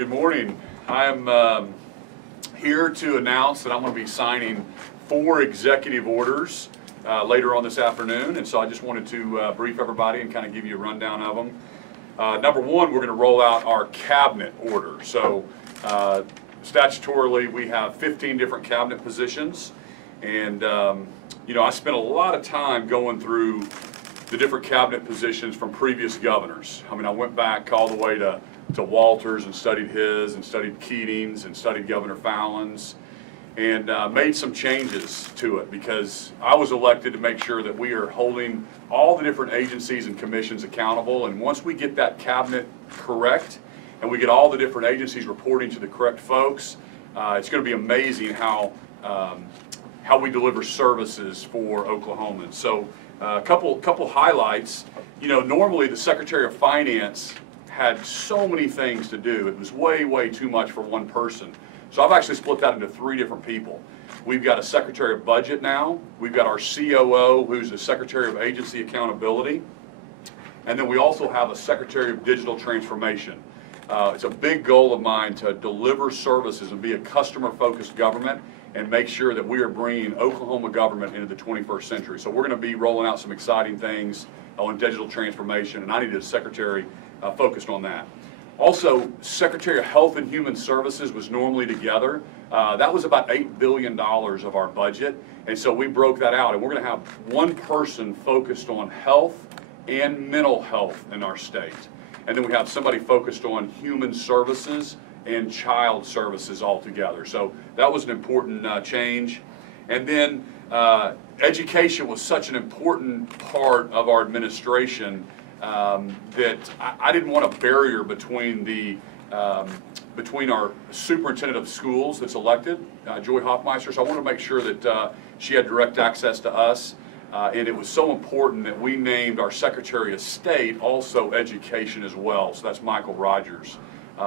Good morning. I'm here to announce that I'm going to be signing 4 executive orders later on this afternoon, and so I just wanted to brief everybody and kind of give you a rundown of them. Number one, we're going to roll out our cabinet order. So statutorily, we have 15 different cabinet positions, and you know, I spent a lot of time going through the different cabinet positions from previous governors. I mean, I went back all the way to Walters and studied his, and studied Keating's, and studied Governor Fallon's, and made some changes to it because I was elected to make sure that we are holding all the different agencies and commissions accountable. And once we get that cabinet correct and we get all the different agencies reporting to the correct folks, it's going to be amazing how we deliver services for Oklahomans. So a couple highlights. You know, normally the Secretary of Finance had so many things to do. It was way too much for one person. So I've actually split that into 3 different people. We've got a Secretary of Budget now. We've got our COO, who's the Secretary of Agency Accountability. And then we also have a Secretary of Digital Transformation. It's a big goal of mine to deliver services and be a customer-focused government and make sure that we are bringing Oklahoma government into the 21st century. So we're going to be rolling out some exciting things on digital transformation, and I needed a secretary focused on that. Also, Secretary of Health and Human Services was normally together. That was about $8 billion of our budget, and so we broke that out, and we're going to have one person focused on health and mental health in our state. And then we have somebody focused on human services and child services altogether. So that was an important change. And then education was such an important part of our administration that I didn't want a barrier between between our superintendent of schools that's elected, Joy Hoffmeister. So I wanted to make sure that she had direct access to us. And it was so important that we named our Secretary of State also education as well. So that's Michael Rogers.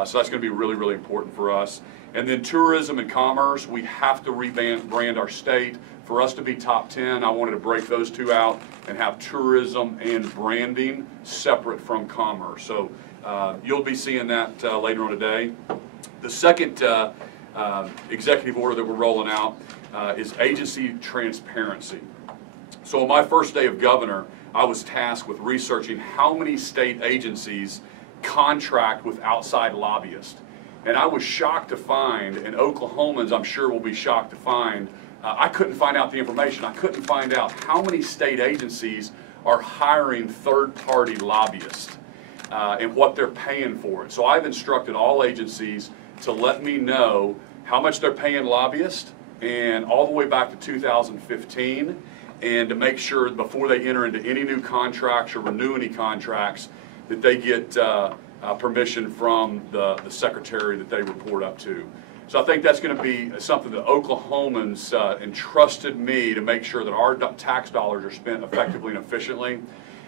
So that's going to be really important for us. And then tourism and commerce, we have to rebrand our state. For us to be top 10, I wanted to break those 2 out and have tourism and branding separate from commerce. So you'll be seeing that later on today. The second executive order that we're rolling out is agency transparency. So on my first day of governor, I was tasked with researching how many state agencies contract with outside lobbyists. And I was shocked to find, and Oklahomans I'm sure will be shocked to find, I couldn't find out the information. I couldn't find out how many state agencies are hiring third-party lobbyists and what they're paying for it. So I've instructed all agencies to let me know how much they're paying lobbyists, and all the way back to 2015, and to make sure before they enter into any new contracts or renew any contracts that they get permission from the secretary that they report up to. So I think that's going to be something that Oklahomans entrusted me to make sure that our tax dollars are spent effectively and efficiently.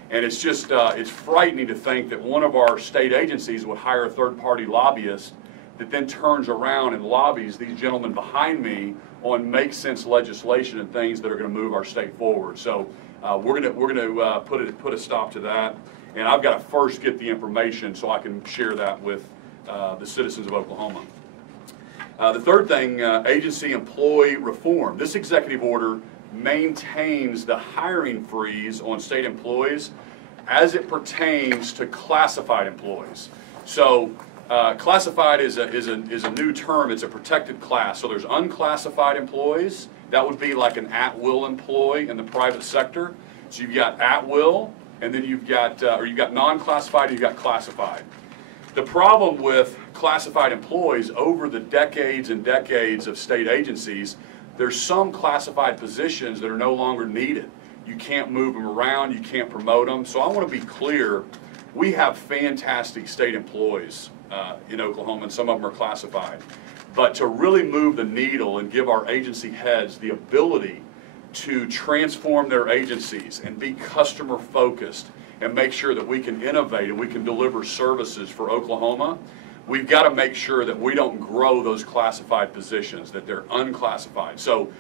And it's just, it's frightening to think that one of our state agencies would hire a third-party lobbyist that then turns around and lobbies these gentlemen behind me on make-sense legislation and things that are going to move our state forward. So we're going to put a stop to that. And I've got to first get the information so I can share that with the citizens of Oklahoma. The third thing, agency employee reform. This executive order maintains the hiring freeze on state employees as it pertains to classified employees. So classified is a new term. It's a protected class. So there's unclassified employees. That would be like an at-will employee in the private sector. So you've got at-will, and then you've got non-classified, and you've got classified. The problem with classified employees over the decades and decades of state agencies, there's some classified positions that are no longer needed. You can't move them around, you can't promote them. So I want to be clear, we have fantastic state employees in Oklahoma, and some of them are classified. But to really move the needle and give our agency heads the ability to transform their agencies and be customer focused and make sure that we can innovate and we can deliver services for Oklahoma, we've got to make sure that we don't grow those classified positions, that they're unclassified. So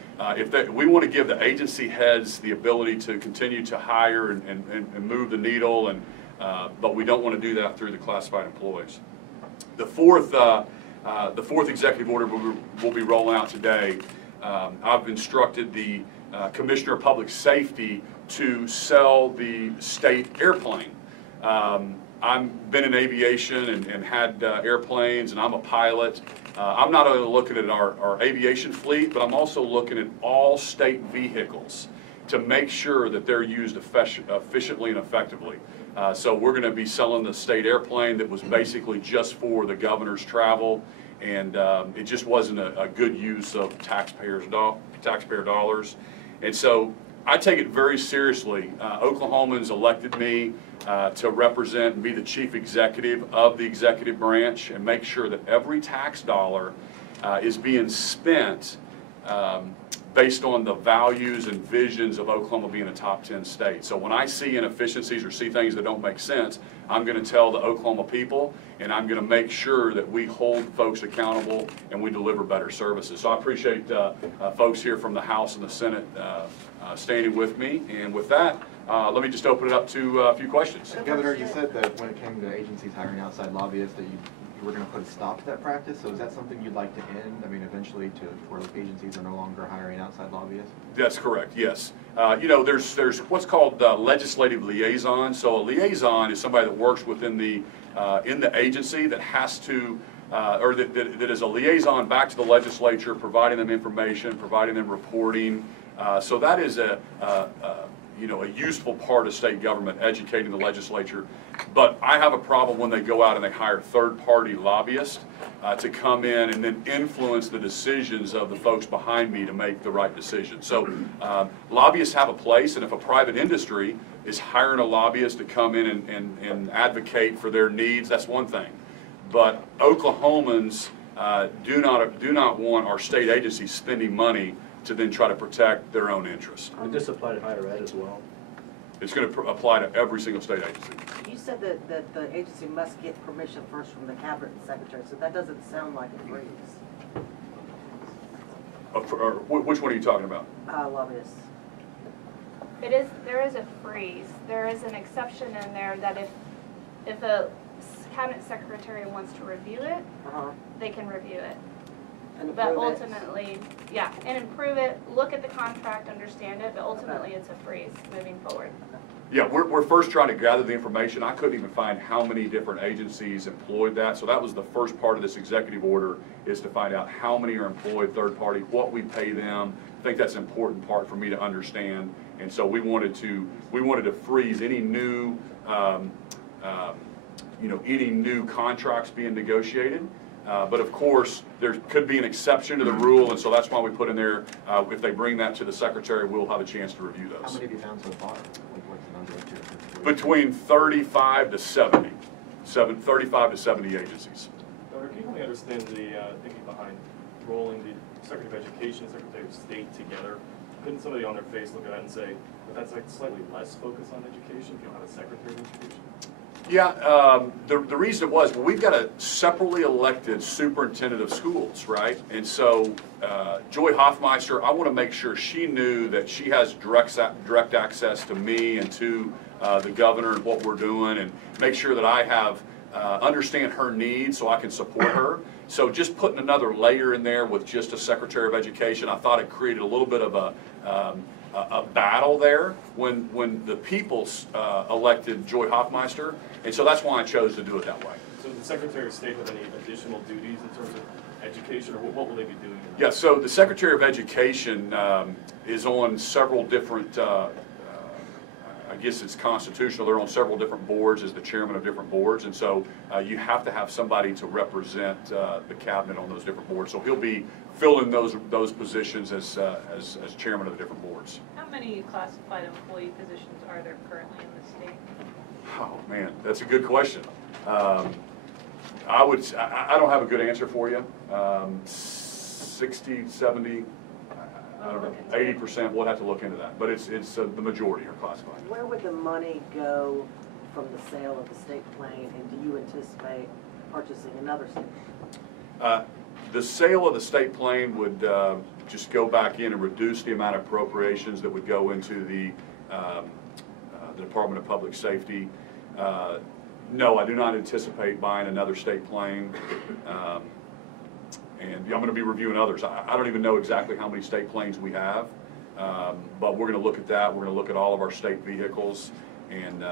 we want to give the agency heads the ability to continue to hire and move the needle, but we don't want to do that through the classified employees. The fourth executive order we'll be rolling out today. I've instructed the Commissioner of Public Safety to sell the state airplane. I've been in aviation and had airplanes, and I'm a pilot. I'm not only looking at our aviation fleet, but I'm also looking at all state vehicles to make sure that they're used efficiently and effectively. So we're going to be selling the state airplane that was basically just for the governor's travel, and it just wasn't a good use of taxpayer dollars. And so I take it very seriously. Oklahomans elected me to represent and be the chief executive of the executive branch and make sure that every tax dollar is being spent based on the values and visions of Oklahoma being a top 10 state. So when I see inefficiencies or see things that don't make sense, I'm going to tell the Oklahoma people, and I'm going to make sure that we hold folks accountable and we deliver better services. So I appreciate folks here from the House and the Senate standing with me. And with that, let me just open it up to a few questions. Governor, you said that when it came to agencies hiring outside lobbyists that you were going to put a stop to that practice. So is that something you'd like to end? I mean, eventually to where agencies are no longer hiring outside lobbyists? That's correct, yes. You know, there's what's called legislative liaison. So a liaison is somebody that works within the in the agency that has to or that is a liaison back to the legislature, providing them information, providing them reporting. So that is you know, a useful part of state government, educating the legislature. But I have a problem when they go out and they hire third-party lobbyists to come in and then influence the decisions of the folks behind me to make the right decision. So lobbyists have a place, and if a private industry is hiring a lobbyist to come in and advocate for their needs, that's one thing. But Oklahomans do not want our state agencies spending money to then try to protect their own interests. Would this apply to higher ed as well? It's going to apply to every single state agency. You said that the agency must get permission first from the cabinet and secretary, so that doesn't sound like a freeze. Which one are you talking about? Lobbyists. There is a freeze. There is an exception in there that if a cabinet secretary wants to review it, they can review it. But ultimately, yeah, and improve it, look at the contract, understand it, but ultimately it's a freeze moving forward. Yeah, we're first trying to gather the information. I couldn't even find how many different agencies employed that. So that was the first part of this executive order, is to find out how many are employed third party, what we pay them. I think that's an important part for me to understand. And so we wanted to freeze any new you know, any new contracts being negotiated. But of course, there could be an exception to the rule, and so that's why we put in there, if they bring that to the secretary, we'll have a chance to review those. How many have you found so far? What's the number of Between 35 to 70. 35 to 70 agencies. Governor, can you help me understand the thinking behind rolling the Secretary of Education and Secretary of State together? Couldn't somebody on their face look at that and say, but that's like slightly less focus on education if you don't have a Secretary of Education? Yeah, the reason it was, well, we've got a separately elected superintendent of schools, right? And so Joy Hoffmeister, I want to make sure she knew that she has direct access to me and to the governor and what we're doing, and make sure that I have understand her needs so I can support her. So just putting another layer in there with just a Secretary of Education, I thought it created a little bit of a battle there when the people elected Joy Hoffmeister, and so that's why I chose to do it that way. So does the Secretary of State have any additional duties in terms of education, or what will they be doing? Yeah, so the Secretary of Education is on several different, I guess it's constitutional, they're on several different boards as the chairman of different boards, and so you have to have somebody to represent the cabinet on those different boards. So he'll be filling those positions as chairman of the different boards. How many classified employee positions are there currently in the state? Oh man, that's a good question. I don't have a good answer for you. 60, 70, I don't know, 80%. We'll have to look into that, but it's the majority are classified. Where would the money go from the sale of the state plane, and do you anticipate purchasing another state plane? The sale of the state plane would just go back in and reduce the amount of appropriations that would go into the Department of Public Safety. No, I do not anticipate buying another state plane. And I'm going to be reviewing others. I don't even know exactly how many state planes we have, but we're going to look at that. We're going to look at all of our state vehicles, and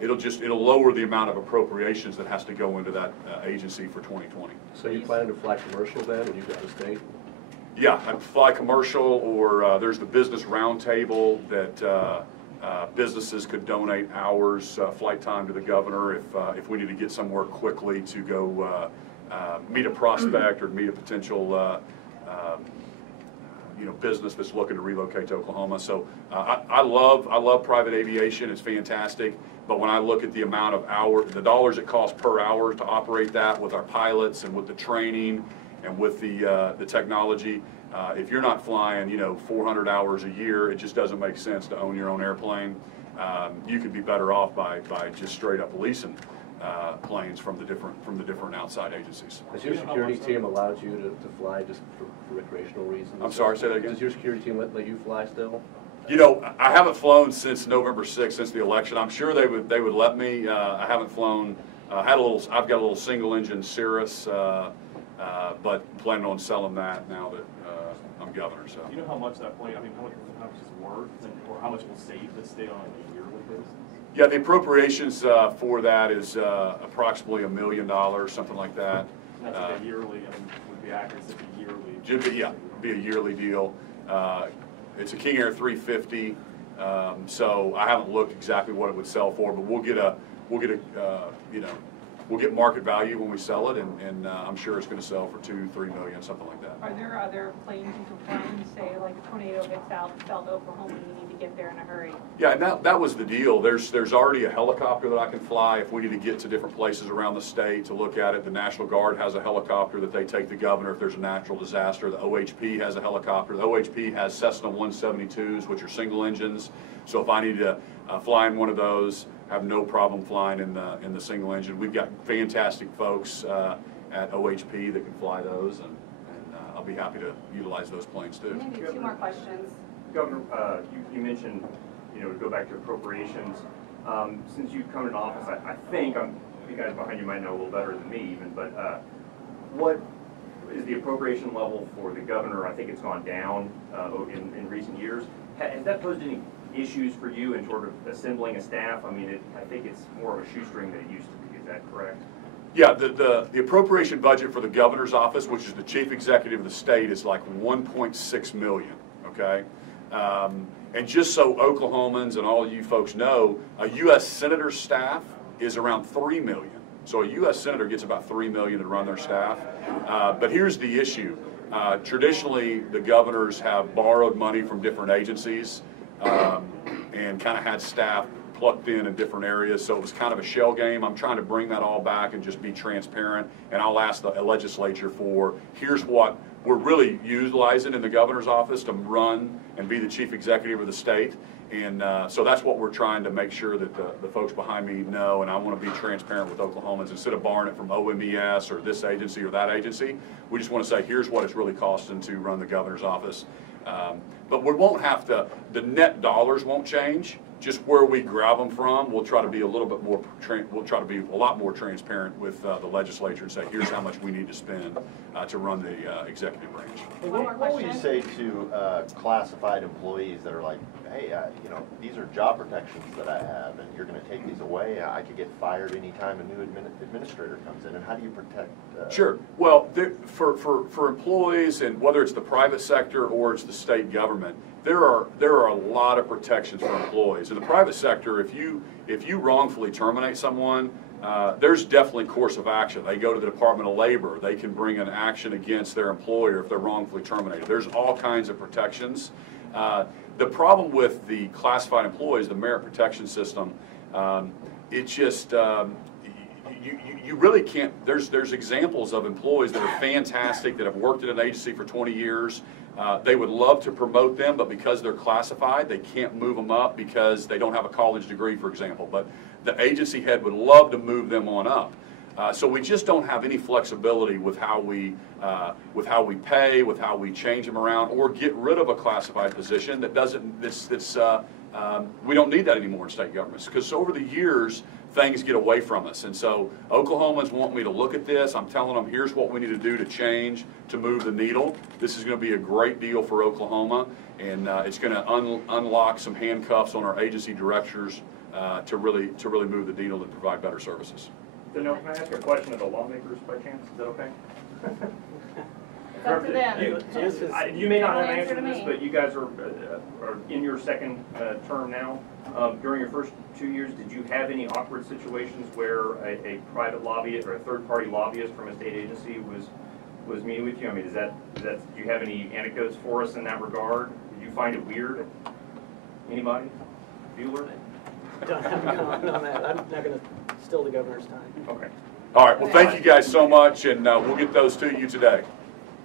it'll lower the amount of appropriations that has to go into that agency for 2020. So you plan to fly commercial then when you go to state? Yeah, I'd fly commercial, or there's the business roundtable that businesses could donate hours flight time to the governor if we need to get somewhere quickly to go meet a prospect or meet a potential business that's looking to relocate to Oklahoma. So I love private aviation. It's fantastic. But when I look at the amount of hours, the dollars it costs per hour to operate that with our pilots and with the training and with the technology, if you're not flying 400 hours a year, it just doesn't make sense to own your own airplane. You could be better off by just straight up leasing planes from the different outside agencies. Has your security team allowed you to fly just for recreational reasons? I'm sorry, say that again? Does your security team let you fly still? I haven't flown since November 6th, since the election. I'm sure they would let me. I haven't flown. I've got a little single engine Cirrus, but planning on selling that now that I'm governor. So. Do you know how much that plane? I mean, how much it's worth, or how much it will save the state on a yearly basis? Yeah, the appropriations for that is approximately $1 million, something like that. And that's like a yearly. I mean, would be accurate if it's a yearly. It'd be a yearly deal. It's a King Air 350, so I haven't looked exactly what it would sell for, but we'll get market value when we sell it, and I'm sure it's going to sell for $2-3 million, something like that. Are there other planes you can fly in, say like a tornado hits out, fell to Oklahoma, and you need to get there in a hurry? Yeah, and that was the deal. There's already a helicopter that I can fly if we need to get to different places around the state to look at it. The National Guard has a helicopter that they take the governor if there's a natural disaster. The OHP has a helicopter. The OHP has Cessna 172s, which are single engines. So if I need to fly in one of those, I have no problem flying in the single engine. We've got fantastic folks at OHP that can fly those, and I'll be happy to utilize those planes too. Maybe two more questions. Governor, you mentioned, to go back to appropriations. Since you've come into office, I think, you guys behind you might know a little better than me even, but what is the appropriation level for the governor? I think it's gone down in recent years. Has that posed any issues for you in sort of assembling a staff? I mean, I think it's more of a shoestring than it used to be. Is that correct? Yeah, the appropriation budget for the governor's office, which is the chief executive of the state, is like $1.6 million, okay? And just so Oklahomans and all you folks know, a U.S. senator's staff is around $3 million. So a U.S. senator gets about $3 million to run their staff. But here's the issue. Traditionally, the governors have borrowed money from different agencies and kind of had staff plucked in different areas, so it was kind of a shell game. I'm trying to bring that all back and just be transparent, and I'll ask the legislature for, here's what we're really utilizing in the governor's office to run and be the chief executive of the state, and so that's what we're trying to make sure that the folks behind me know, and I want to be transparent with Oklahomans. Instead of borrowing it from OMES or this agency or that agency, we just want to say, here's what it's really costing to run the governor's office. But we won't have to, the net dollars won't change, just where we grab them from. We'll try to be a little bit more, we'll try to be a lot more transparent with the legislature and say, here's how much we need to spend to run the executive branch. Hey, what would you say to classified employees that are like, hey, these are job protections that I have, and you're going to take these away. I could get fired anytime a new administrator comes in, and how do you protect? Sure. Well, for employees, and whether it's the private sector or it's the state government, there are a lot of protections for employees. In the private sector, if you wrongfully terminate someone, there's definitely course of action. They go to the Department of Labor. They can bring an action against their employer if they're wrongfully terminated. There's all kinds of protections. The problem with the classified employees, the merit protection system, it just you really can't. There's examples of employees that are fantastic that have worked at an agency for 20 years. They would love to promote them, but because they're classified, they can't move them up because they don't have a college degree, for example. But the agency head would love to move them on up. So we just don't have any flexibility with how we pay, with how we change them around, or get rid of a classified position that doesn't. We don't need that anymore in state governments, because over the years things get away from us. And so Oklahomans want me to look at this. I'm telling them, here's what we need to do to change, to move the needle. This is going to be a great deal for Oklahoma, and it's going to unlock some handcuffs on our agency directors to really move the needle and provide better services. So, no, can I ask a question of the lawmakers by chance? Is that okay? It's up to them. You may not have Don't an answer to me. this, but you guys are in your second term now. During your first 2 years, did you have any awkward situations where a private lobbyist or a third-party lobbyist from a state agency was meeting with you? I mean, do you have any anecdotes for us in that regard? Did you find it weird? Anybody? Bueller? Don't have to comment on that. I'm not going to steal the governor's time. Okay. All right, well, thank you guys so much, and we'll get those to you today.